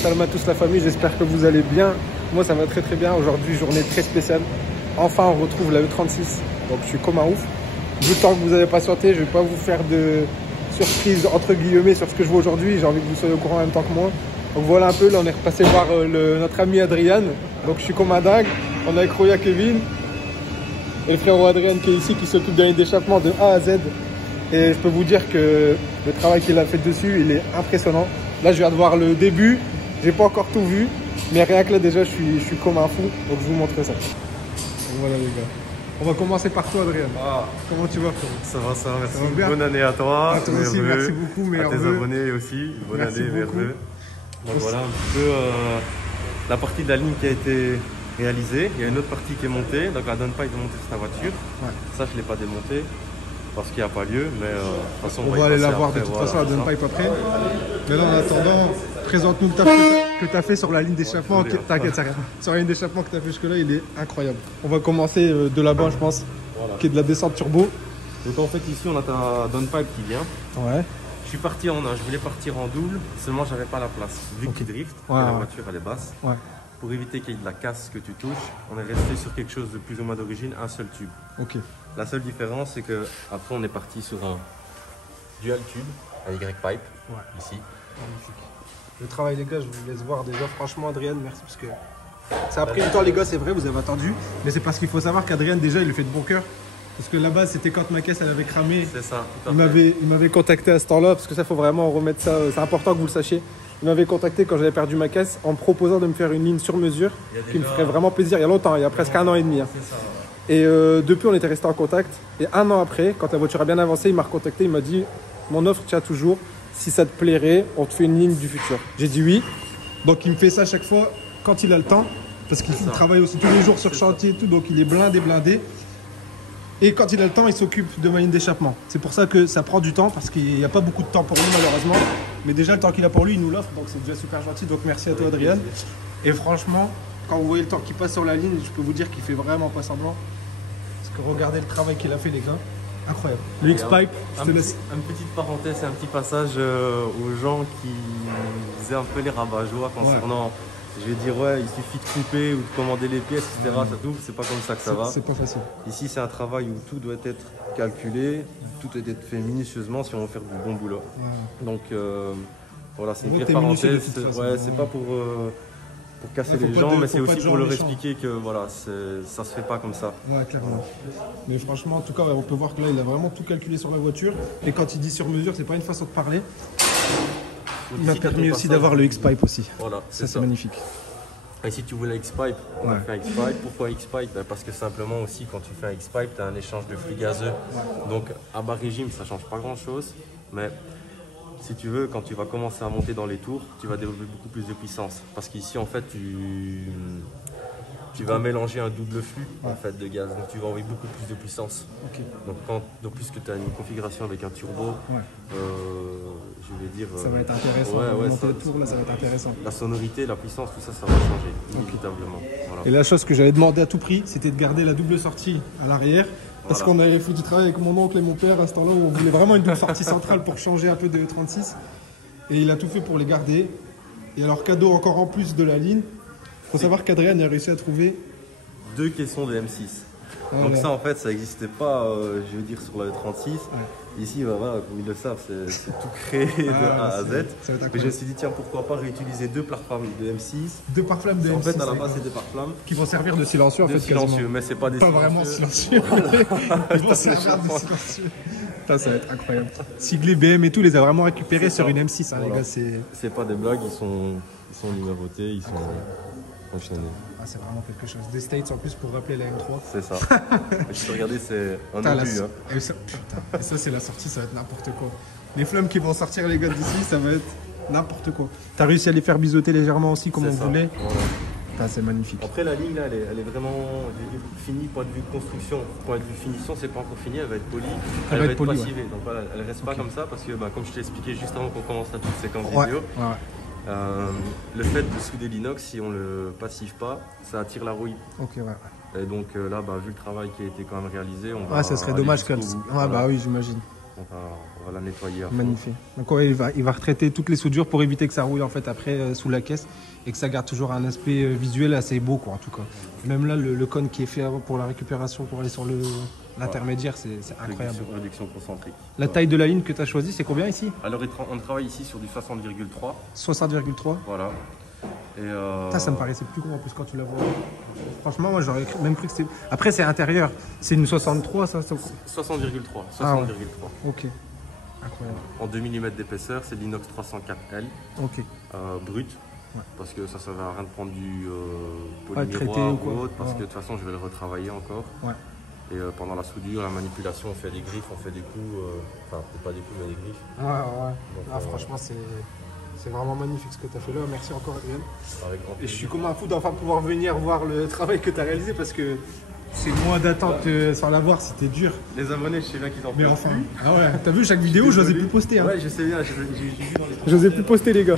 Salam à tous la famille, j'espère que vous allez bien. Moi ça va très très bien. Aujourd'hui journée très spéciale. Enfin on retrouve la E36. Donc je suis comme un ouf. Du temps que vous avez patienté, je ne vais pas vous faire de surprise entre guillemets sur ce que je vois aujourd'hui. J'ai envie que vous soyez au courant en même temps que moi. Donc voilà un peu, là on est repassé voir notre ami Adrian. Donc je suis comme un dingue. On est avec Roya Kevin. Et le frérot Adrian qui est ici, qui s'occupe de la ligne d'échappement de A à Z. Et je peux vous dire que le travail qu'il a fait dessus, il est impressionnant. Là, je viens de voir le début. J'ai pas encore tout vu. Mais rien que là, déjà, je suis comme un fou. Donc, je vous montre ça. Donc, voilà, les gars. On va commencer par toi, Adrien. Ah. Comment tu vas, frérot? Ça va, merci. Ça va. Bonne année à toi. À toi aussi, merci beaucoup. À tes abonnés aussi. Bonne année, meilleurs vœux. Donc voilà un petit peu la partie de la ligne qui a été réalisée. Il y a une autre partie qui est montée. Donc la downpipe est montée sur ta voiture. Ouais. Ça, je ne l'ai pas démonté parce qu'il n'y a pas lieu. Mais de toute façon, on va aller la voir de toute façon, la downpipe après. Mais là, en attendant, présente-nous le taf que tu as fait sur la ligne d'échappement. T'inquiète, ça rien. Sur la ligne d'échappement que tu as fait jusque-là, il est incroyable. On va commencer de là-bas, je pense, qui est de la descente turbo. Donc en fait, ici, on a ta downpipe qui vient. Ouais. Je suis parti en un, je voulais partir en double, seulement j'avais pas la place. Vu qu'il drift, la voiture elle est basse, pour éviter qu'il y ait de la casse que tu touches, on est resté sur quelque chose de plus ou moins d'origine, un seul tube. La seule différence c'est que après on est parti sur un dual tube, un Y-pipe, ici. Magnifique. Le travail les gars, je vous laisse voir déjà, franchement Adrien, merci parce que ça a pris du temps les gars, c'est vrai, vous avez attendu, mais c'est parce qu'il faut savoir qu'Adrien déjà il le fait de bon cœur. Parce que là-bas, c'était quand ma caisse elle avait cramé. C'est ça. Il m'avait contacté à ce temps-là, parce que ça, faut vraiment remettre ça. C'est important que vous le sachiez. Il m'avait contacté quand j'avais perdu ma caisse en me proposant de me faire une ligne sur mesure qui me ferait vraiment plaisir. Il y a longtemps, il y a presque un an et demi. Hein. Ça, et depuis, on était resté en contact. Et un an après, quand la voiture a bien avancé, il m'a recontacté. Il m'a dit mon offre tient toujours. Si ça te plairait, on te fait une ligne du futur. J'ai dit oui. Donc, il me fait ça à chaque fois quand il a le temps. Parce qu'il travaille aussi tous les jours sur chantier et tout. Donc, il est blindé. Et quand il a le temps, il s'occupe de ma ligne d'échappement. C'est pour ça que ça prend du temps, parce qu'il n'y a pas beaucoup de temps pour lui, malheureusement. Mais déjà, le temps qu'il a pour lui, il nous l'offre, donc c'est déjà super gentil. Donc merci à toi, Adrien. Et franchement, quand vous voyez le temps qu'il passe sur la ligne, je peux vous dire qu'il fait vraiment pas semblant. Parce que regardez le travail qu'il a fait, les gars. Incroyable. Le X-Pipe, je te laisse. Une petite parenthèse, c'est un petit passage aux gens qui faisaient un peu les rabat-joie concernant... Je vais dire il suffit de couper ou de commander les pièces, etc. Surtout, c'est pas comme ça que ça va. C'est pas facile. Ici, c'est un travail où tout doit être calculé, tout doit être fait minutieusement si on veut faire du bon boulot. Donc voilà, c'est une petite parenthèse. C'est pas pour casser les gens, mais c'est aussi pour leur expliquer que voilà, ça se fait pas comme ça. Ouais, clairement. Mais franchement, en tout cas, on peut voir que là, il a vraiment tout calculé sur la voiture. Et quand il dit sur mesure, c'est pas une façon de parler. Il m'a permis aussi d'avoir le X-Pipe aussi. Voilà, ça c'est magnifique. Et si tu voulais X-Pipe, on a fait un X-Pipe. Pourquoi X-Pipe? Parce que simplement aussi quand tu fais un X-Pipe, tu as un échange de flux gazeux. Donc à bas régime, ça ne change pas grand-chose. Mais si tu veux, quand tu vas commencer à monter dans les tours, tu vas développer beaucoup plus de puissance. Parce qu'ici, en fait, tu vas mélanger un double flux en fait, de gaz, donc tu vas envoyer beaucoup plus de puissance. Donc puisque tu as une configuration avec un turbo, je vais dire... Ça va être intéressant, monter le tour, là, ça va être intéressant. La sonorité, la puissance, tout ça, ça va changer, inévitablement. Voilà. Et la chose que j'avais demandé à tout prix, c'était de garder la double sortie à l'arrière. Parce qu'on avait foutu travail avec mon oncle et mon père à ce temps-là où on voulait vraiment une double sortie centrale pour changer un peu de 36. Et il a tout fait pour les garder. Et alors, cadeau encore en plus de la ligne, il faut savoir qu'Adrien a réussi à trouver 2 caissons de M6. Donc ça en fait ça n'existait pas je veux dire sur la E36. Ici voilà, comme ils le savent c'est tout créé de A à Z. Mais je me suis dit tiens pourquoi pas réutiliser 2 pare-flammes de M6. 2 pare-flammes de M6. En fait à la base c'est des pare-flammes qui vont servir de silencieux en fait. Silencieux mais c'est pas des silencieux. Pas vraiment silencieux. Ils vont servir de silencieux. Ça va être incroyable. Siglé BM et tout les a vraiment récupérés sur une M6 les gars. C'est pas des blagues, ils sont numérotés, ils sont enchaînés. Ah, c'est vraiment quelque chose. Des States en plus pour rappeler la M3. C'est ça. Tu peux regarder, c'est un obus. Et ça c'est la sortie, ça va être n'importe quoi. Les flammes qui vont sortir les gars d'ici, ça va être n'importe quoi. T'as réussi à les faire biseauter légèrement aussi comme on voulait. C'est magnifique. Après la ligne là, elle est vraiment finie point de vue construction. Point de vue finition, c'est pas encore fini, elle va être polie. Elle va être passivée. Donc voilà, elle reste pas comme ça parce que comme je t'ai expliqué juste avant qu'on commence la toute séquence vidéo. Le fait de souder l'inox, si on le passive pas, ça attire la rouille. Et donc là, vu le travail qui a été quand même réalisé, on va. Ça serait dommage que. Bah oui, j'imagine. on va la nettoyer à fond. Magnifique. Donc ouais, il va retraiter toutes les soudures pour éviter que ça rouille en fait après sous la caisse et que ça garde toujours un aspect visuel assez beau quoi en tout cas. Même là le cône qui est fait pour la récupération pour aller sur l'intermédiaire, c'est incroyable. Réduction concentrique. La taille de la ligne que tu as choisie, c'est combien ici? Alors on travaille ici sur du 60,3. 60,3. Voilà. Et ça me paraissait plus gros en plus quand tu la vois. Franchement, moi j'aurais même cru que c'était. Après, c'est intérieur. C'est une 63, ça 60,3. 60,3. Ah ouais. Ok. Incroyable. En 2 mm d'épaisseur, c'est de l'inox 304L. Ok. Brut. Ouais. Parce que ça ne va rien de prendre du polymiroir ou autre. Parce que de toute façon, je vais le retravailler encore. Ouais. Et pendant la soudure, la manipulation, on fait des griffes, on fait des coups. Enfin, peut-être pas des coups, mais des griffes. Ouais. Donc, franchement, c'est vraiment magnifique ce que tu as fait là. Merci encore, Adrien. Et je suis comme un fou d'enfin pouvoir venir voir le travail que tu as réalisé parce que c'est moins d'attente sans l'avoir, c'était dur. Les abonnés, je sais bien qu'ils en font. Mais enfin, ah ouais, t'as vu chaque vidéo, j'osais plus poster. Hein. Ouais, je sais bien, j'ai vu dans les. J'osais plus poster, les gars.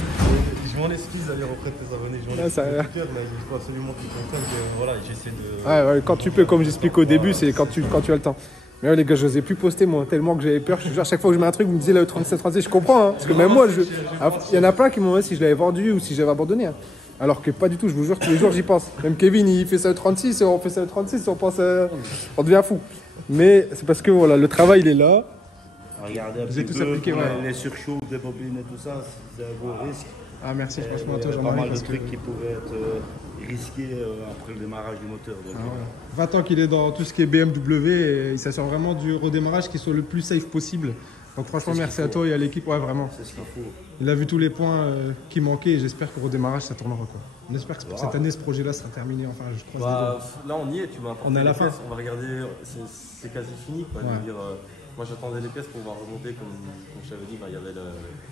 Je m'en excuse d'aller auprès de tes abonnés. Je m'en excuse, mais il faut absolument qu'ils comprennent que voilà, j'essaie de. Ouais, quand tu peux, comme j'explique au début, c'est quand tu as le temps. Mais ouais, les gars, j'osais plus poster moi, tellement que j'avais peur. Je te jure, à chaque fois que je mets un truc, vous me disiez là, 37-36, je comprends. Hein, parce que même moi, il y en a plein qui m'ont dit si je l'avais vendu ou si j'avais abandonné. Hein. Alors que pas du tout, je vous jure, tous les jours j'y pense. Même Kevin, il fait ça au 36, on fait ça au 36, on pense on devient fou. Mais c'est parce que voilà, le travail il est là. Regardez un vous êtes petit tous peu, appliqués, ouais. les surchauffes des bobines et tout ça, c'est un gros risque. Ah merci, franchement, toi Il y a j'en pas ai mal de parce trucs qui pourraient être risqués après le démarrage du moteur. Donc, 20 ans qu'il est dans tout ce qui est BMW et il s'assure vraiment du redémarrage qui soit le plus safe possible. Donc franchement, merci à toi et à l'équipe, ouais vraiment. c'est ce qu'il faut. Il a vu tous les points qui manquaient et j'espère qu'au redémarrage ça tournera quoi. On espère que pour cette année ce projet-là sera terminé, enfin je croise les doigts. Là on y est, tu m'as apporté On est à la les fin. pièces, on va regarder, c'est quasi fini quoi. Je veux dire, moi j'attendais les pièces pour pouvoir remonter comme je t'avais dit, il y avait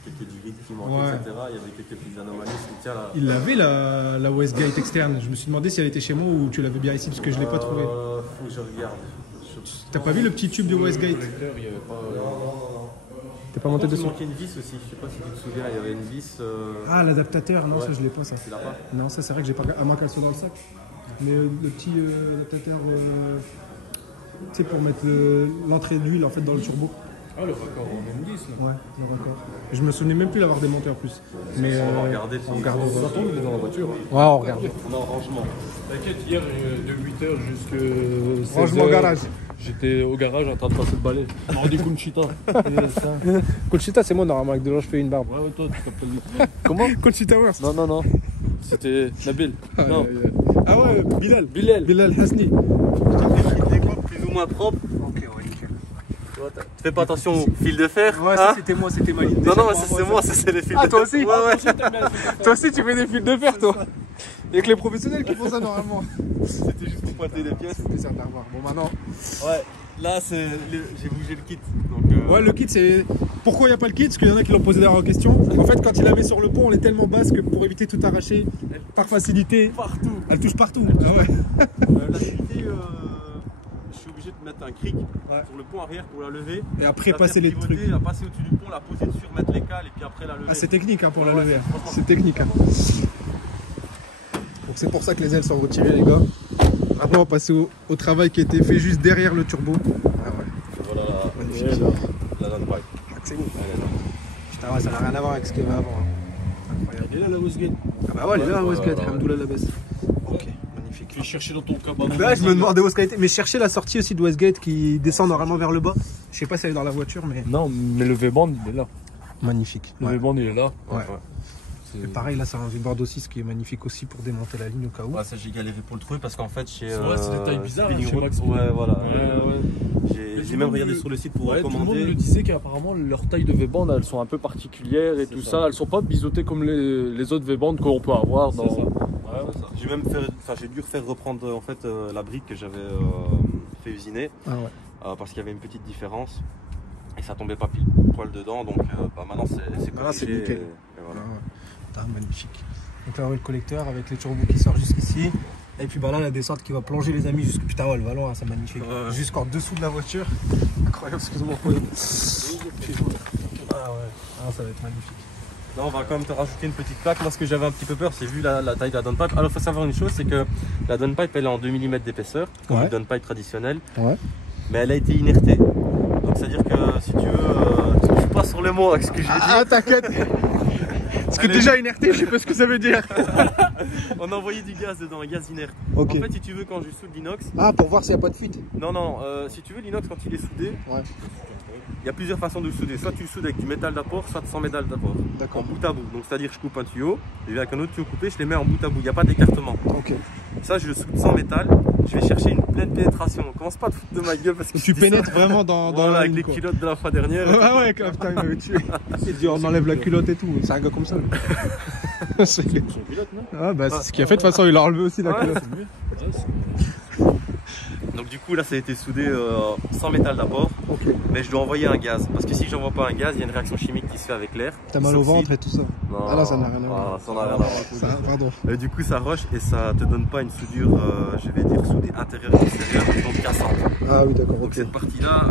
quelques griffes qui manquaient, etc. Il y avait quelques petites anomalies. Il avait la Westgate externe, je me suis demandé si elle était chez moi ou tu l'avais bien ici parce que je ne l'ai pas trouvé. Faut que je regarde. T'as pas vu le petit tube de Westgate? T'es pas monté dessus? Il manquait une vis aussi, je sais pas si tu te souviens, il y avait une vis. Ah, l'adaptateur, non, ouais. ça je l'ai pas ça. Tu l'as pas? Non, ça c'est vrai que j'ai pas, à moins qu'elle soit dans le sac. Mais le petit adaptateur, tu sais, pour mettre l'entrée d'huile en fait dans le turbo. Ah, le raccord en M10 là. Ouais, le raccord. Je me souvenais même plus l'avoir démonté en plus. Mais on va regarder. on regarde. Ça tombe, il est dans la voiture. Ouais, on regarde. On est en rangement. T'inquiète, hier de 8h jusqu'à 16h. Rangement garage. J'étais au garage en train de passer le balai. On dit Conchita. Conchita, c'est moi normalement, avec de l'eau je fais une barbe. Ouais, toi, tu t'appelles. Comment Conchita Worst. Non. C'était Nabil. Non. Ah ouais, Bilal. Bilal Hasni. Plus ou moins propre. Ok, ouais, nickel. Tu fais pas attention au fil de fer. Ouais, ça c'était moi, c'était ma ligne. Non, ça c'est moi, ça c'est les fils de fer. Ah, toi aussi? Ouais. Toi aussi, tu fais des fils de fer, toi. Il y a que les professionnels qui font ça normalement. C'était juste pour pointer les pièces. C'était ça d'avoir. Bon, maintenant. Ouais, là j'ai bougé le kit. Donc, Ouais, le kit, c'est. Pourquoi il n'y a pas le kit? Parce qu'il y en a qui l'ont posé d'ailleurs en question. En fait, quand il avait sur le pont, on est tellement basse que pour éviter tout arracher, par facilité. Partout. Elle touche partout. Ah ouais. La vérité, je suis obligé de mettre un cric sur le pont arrière pour la lever. Et après, la passer les faire trucs. pivoter, la passer au-dessus du pont, la poser dessus, remettre les cales et puis après la lever. Ah, c'est technique hein, pour la Ouais, lever. franchement, C'est technique. Hein. Donc, c'est pour ça que les ailes sont retirées, les gars. Maintenant, on va passer au travail qui a été fait juste derrière le turbo. Ah ouais. Voilà Magnifique. la downpipe. C'est bon. Putain, ouais, ça n'a rien à voir avec ce qu'il y avait avant. Hein. Incroyable. Elle est là, la Westgate. Ah bah ouais, elle est là, la Westgate. ouais. Alhamdoulilah, la baisse. Ok, magnifique. Tu es chercher dans ton cabanon. Là, je me demandais où est-ce qu'elle était. Mais chercher la sortie aussi de Westgate qui descend normalement vers le bas. Je sais pas si elle est dans la voiture, mais. Non, mais le V-band, il est là. Magnifique. Le V-band, il est là. Ouais. Et pareil, là, c'est un V-board aussi, ce qui est magnifique aussi pour démonter la ligne au cas où. Ouais, ça j'ai galéré pour le trouver parce qu'en fait chez. Ouais, c'est des tailles bizarres, hein, Spinning chez Road, Max. ouais, voilà. Mais J'ai tout même le regardé monde sur le site pour Ouais, tout le monde recommander. me disait qu'apparemment leurs tailles de V-band elles sont un peu particulières et C'est tout ça. ça. Elles sont pas biseautées comme les autres V-band qu'on peut avoir dans. C'est ça. J'ai même j'ai dû refaire reprendre en fait la brique que j'avais fait usiner Ah ouais. parce qu'il y avait une petite différence et ça tombait pas pile poil dedans donc maintenant c'est Là, c'est corrigé nickel. et voilà. Ah ouais. Putain, magnifique. Donc là, ouais, le collecteur avec les turbos qui sortent jusqu'ici. Et puis bah là, la descente qui va plonger les amis jusqu'à. Putain, ouais, le vallon, hein, c'est magnifique. Ouais. Jusqu'en dessous de la voiture. Incroyable, excuse-moi. Ah ouais. Ah, ça va être magnifique. Là, on va quand même te rajouter une petite plaque. Moi, ce que j'avais un petit peu peur, c'est vu la taille de la downpipe. Alors, il faut savoir une chose, c'est que la downpipe, elle est en 2 mm d'épaisseur, comme Ouais. une downpipe traditionnelle, Ouais. mais elle a été inertée. Donc c'est-à-dire que si tu veux, tu ne pas sur les mots avec ce que j'ai dit. Ah, t'inquiète. Parce que déjà une RT, je sais pas ce que ça veut dire. On a envoyé du gaz dedans, un gaz inerte. Ok. En fait, si tu veux, quand je soude l'inox. Ah, pour voir s'il n'y a pas de fuite. Non, si tu veux, l'inox, quand il est soudé, ouais. Il y a plusieurs façons de le souder. Soit tu le soudes avec du métal d'apport, soit sans métal d'apport. D'accord. En bout à bout. Donc c'est-à-dire, je coupe un tuyau, je viens avec un autre tuyau coupé, je les mets en bout à bout. Il n'y a pas d'écartement. Ok. Ça, je le soude sans métal. Je vais chercher une pleine pénétration. On commence pas à te foutre de ma gueule parce que tu pénètres vraiment dans voilà, avec ligne, les quoi. culottes de la fois dernière. Ah ouais, putain, il m'avait tué. Il dit on enlève la culotte et tout. C'est un gars comme ça. C'est son culotte, non? Ah bah c'est ce qu'il a fait. De toute façon, il a enlevé aussi la culotte. Donc du coup là ça a été soudé sans métal d'apport, mais je dois envoyer un gaz parce que si j'envoie pas un gaz, il y a une réaction chimique qui se fait avec l'air. T'as mal au ventre et tout ça? Non, ah là ça n'a rien à voir. Ça n'a rien à voir. Pardon. Et du coup ça rush et ça te donne pas une soudure, je vais dire soudée intérieure et extérieure, donc cassante. Ah oui d'accord. Donc cette partie là,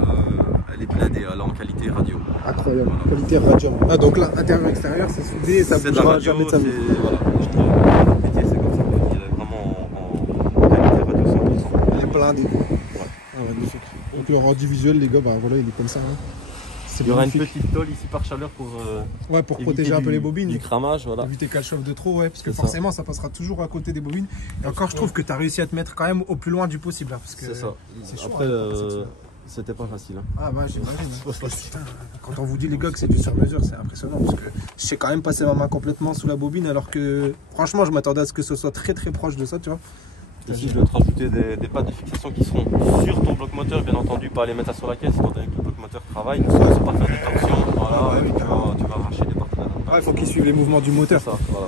elle est blindée, elle est en qualité radio. Incroyable, voilà. Qualité radio. Ah donc là intérieur extérieur c'est soudé et ça bougera jamais de sa vie. Voilà, c'est comme ça, elle est vraiment en qualité radio 100%. Elle est blindée. Ah, magnifique. Donc le rendu visuel les gars, bah voilà il est comme ça. Hein. Il y aura une petite tôle ici par chaleur pour, pour protéger un peu les bobines. Du cramage, voilà. Éviter qu'elles chauffent de trop, ouais, parce que forcément ça passera toujours à côté des bobines. Et encore je trouve que tu as réussi à te mettre quand même au plus loin du possible. Hein, c'est ça. Après, c'était pas facile. Hein. Ah bah j'imagine. Quand on vous dit les gars que c'est du sur-mesure, c'est impressionnant. Parce que je sais quand même passer ma main complètement sous la bobine alors que franchement je m'attendais à ce que ce soit très très proche de ça, tu vois. Ici, je vais te rajouter des pattes de fixation qui seront sur ton bloc moteur, bien entendu, pas les mettre sur la caisse, étant donné que le bloc moteur travaille. C'est pas faire des torsions, voilà, tu vas arracher des parties là-dedans. Ah, il faut qu'il suive les mouvements du moteur. Ça, voilà.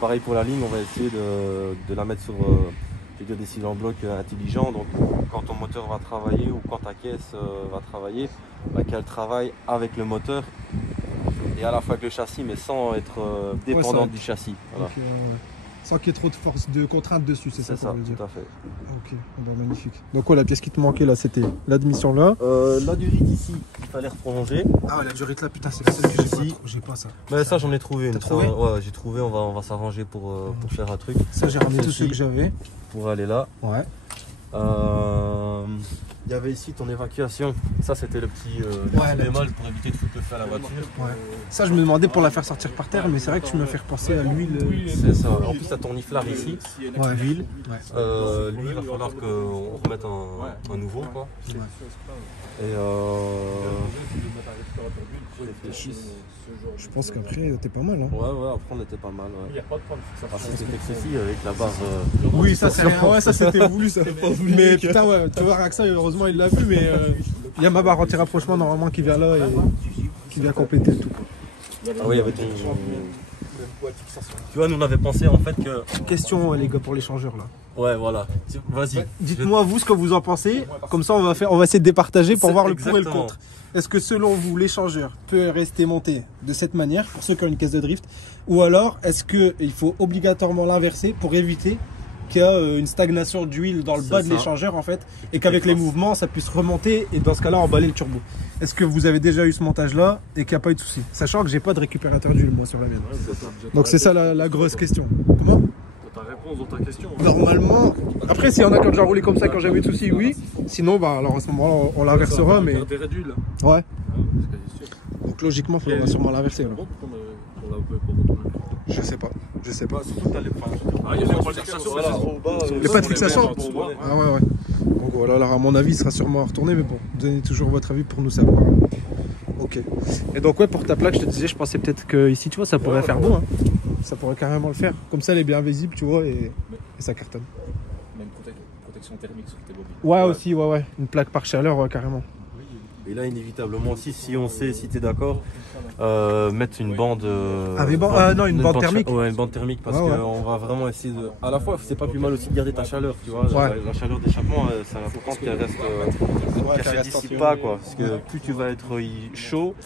Pareil pour la ligne, on va essayer de la mettre sur des cylindres en bloc intelligents. Donc, quand ton moteur va travailler ou quand ta caisse va travailler, qu'elle travaille avec le moteur et à la fois avec le châssis, mais sans être dépendante du châssis. Voilà. Okay, sans qu'il y ait trop de force de contrainte dessus, c'est ça qu'on veut dire. Tout à fait. Ok, ben, magnifique. Donc la pièce qui te manquait là, c'était l'admission là. La durite ici, il fallait reprolonger. Ah ouais, la durite là, putain, c'est celle que j'ai pas ça. Mais ça j'en ai trouvé une. T'as trouvé ? Ouais, j'ai trouvé, on va s'arranger pour faire un truc. Ça j'ai ramené tous ceux que j'avais. Pour aller là. Ouais. Il y avait ici ton évacuation. Ça c'était le petit bémol pour éviter de foutre le feu à la voiture. Ouais. Ça je me demandais pour la faire sortir par terre, mais c'est vrai que tu me fais repenser à l'huile. C'est ça. En plus t'as ton niflard ici. Ouais, l'huile. Ouais. Lui il va falloir qu'on remette un nouveau quoi. Ouais. Et je pense qu'après t'es pas mal. Hein. Ouais, après on était pas mal. Ouais. Il n'y a pas de problème. C'était ceci avec la barre. Oui, ça c'est rien. Ouais, ça c'était voulu ça. Mais putain, ouais, tu vois, Raxa, heureusement il l'a vu, mais il y a ma barre anti-rapprochement normalement qui vient là et qui vient compléter le tout. Ah oui, il y avait ton. Tu vois, nous on avait pensé en fait que. Question les gars pour l'échangeur là. Ouais, voilà. Vas-y. Dites-moi vous ce que vous en pensez. Comme ça, on va essayer de départager pour voir le pour et le contre. Est-ce que selon vous, l'échangeur peut rester monté de cette manière pour ceux qui ont une caisse de drift, ou alors est-ce qu'il faut obligatoirement l'inverser pour éviter qu'il y a une stagnation d'huile dans le bas de l'échangeur en fait, et qu'avec les mouvements, ça puisse remonter et dans ce cas-là emballer le turbo. Est-ce que vous avez déjà eu ce montage-là et qu'il n'y a pas eu de souci, sachant que j'ai pas de récupérateur d'huile moi sur la mienne. Donc c'est ça la grosse question. Comment ? Ta réponse dans ta question. Normalement, après s'il y en a qui ont déjà roulé comme ça quand j'avais eu de soucis, oui. Sinon, bah alors à ce moment-là, on l'inversera, mais. Ouais. Donc logiquement, il faudra sûrement l'inverser. Je sais pas. Les pas de fixation. Ah ouais. Donc voilà, alors à mon avis, il sera sûrement à retourner, mais bon, donnez toujours votre avis pour nous savoir. Ok. Et donc ouais, pour ta plaque, je te disais, je pensais peut-être que ici, tu vois, ça pourrait faire bon. Hein. Ça pourrait carrément le faire. Comme ça, elle est bien visible, tu vois, et ça cartonne. Même protection thermique sur tes bobines. Ouais, aussi, ouais. Une plaque par chaleur, ouais, carrément. Et là, inévitablement aussi, si on sait, si tu es d'accord, mettre une bande. Une bande thermique. Ouais, une bande thermique, parce qu'on va vraiment essayer de. À la fois, c'est pas plus mal aussi de garder ta chaleur, tu vois. La chaleur d'échappement, c'est important qu'elle reste. Qu'elle ne se dissipe pas, quoi. Parce que plus tu vas être chaud,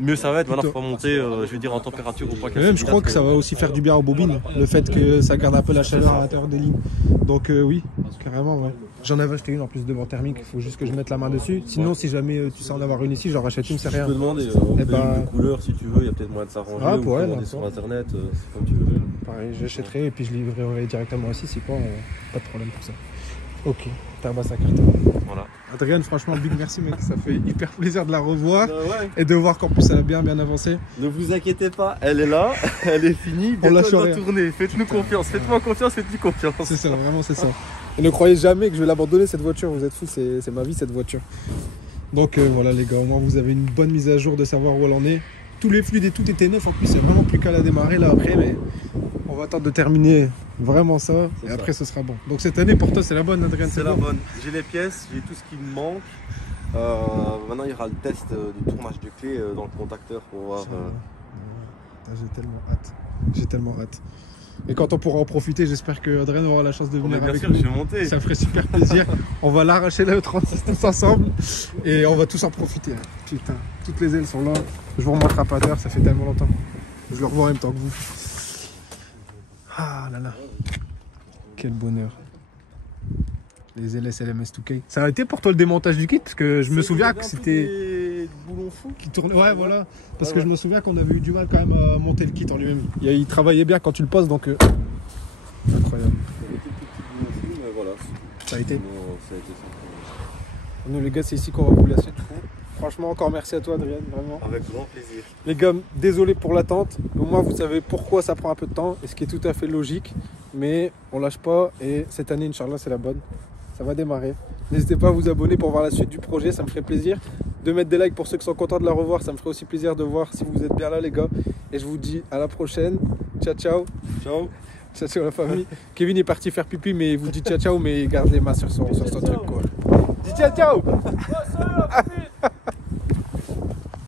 mieux ça va être. Maintenant, il faut monter, je veux dire, en température ou pas. Même, je crois que ça va aussi faire du bien aux bobines, le fait que ça garde un peu la chaleur à l'intérieur des lignes. Donc, oui, carrément, ouais. J'en avais acheté une en plus de bande thermique, il faut juste que je mette la main dessus. Sinon, si jamais tu sais en avoir une ici, j'en rachète une, c'est rien. Je peux demander une couleur si tu veux, il y a peut-être moyen de s'arranger. Ou commander sur internet, c'est comme tu veux. Pareil, j'achèterai et puis je livrerai directement ici, c'est quoi, pas de problème pour ça. Ok, Tabassa cartonne. Voilà. Adrien, franchement, big merci mec, ça fait hyper plaisir de la revoir Ouais. et de voir qu'en plus elle a bien avancé. Ne vous inquiétez pas, elle est là, elle est finie, On lâche bientôt elle rien. doit tourner. Faites-nous confiance, faites-moi confiance, faites-lui confiance. C'est ça, vraiment c'est ça. Et ne croyez jamais que je vais l'abandonner cette voiture, vous êtes fous, c'est ma vie cette voiture. Donc voilà les gars, au moins vous avez une bonne mise à jour de savoir où elle en est. Tous les fluides et tout était neuf, en plus c'est vraiment plus qu'à la démarrer là après, mais on va attendre de terminer vraiment ça et après ce sera bon. Donc cette année pour toi c'est la bonne Adrien? C'est la bonne. J'ai les pièces, j'ai tout ce qui me manque. Maintenant il y aura le test du tournage de clé dans le contacteur pour voir. J'ai tellement hâte. J'ai tellement hâte. Et quand on pourra en profiter, j'espère que Adrien aura la chance de venir avec bien sûr, nous. je vais monter. Ça ferait super plaisir. On va l'arracher là au 36 tous ensemble et on va tous en profiter. Putain, toutes les ailes sont là. Je vous remontre à pas d'heure, ça fait tellement longtemps. Je le revois en même temps que vous. Ah là là. Quel bonheur. Les LS LMS 2K. Ça a été pour toi le démontage du kit? Parce que je me souviens que c'était... des boulons fous qui tournait. Ouais, voilà. Parce que je me souviens qu'on avait eu du mal quand même à monter le kit en lui-même. Il travaillait bien quand tu le poses, donc... Incroyable. Mais voilà. Ça a été. Ça a été ça. Nous les gars, c'est ici qu'on va vous laisser. Franchement, encore merci à toi Adrien, vraiment. Avec grand plaisir. Les gars, désolé pour l'attente. Au moins, vous savez pourquoi ça prend un peu de temps, et ce qui est tout à fait logique. Mais on lâche pas, et cette année, Inch'Allah, c'est la bonne. Ça va démarrer. N'hésitez pas à vous abonner pour voir la suite du projet, ça me ferait plaisir. De mettre des likes pour ceux qui sont contents de la revoir, ça me ferait aussi plaisir de voir si vous êtes bien là les gars. Et je vous dis à la prochaine. Ciao ciao. Ciao. Ciao ciao la famille. Kevin est parti faire pipi, mais il vous dit ciao ciao, mais il garde les mains sur son truc quoi. Dis ciao ciao.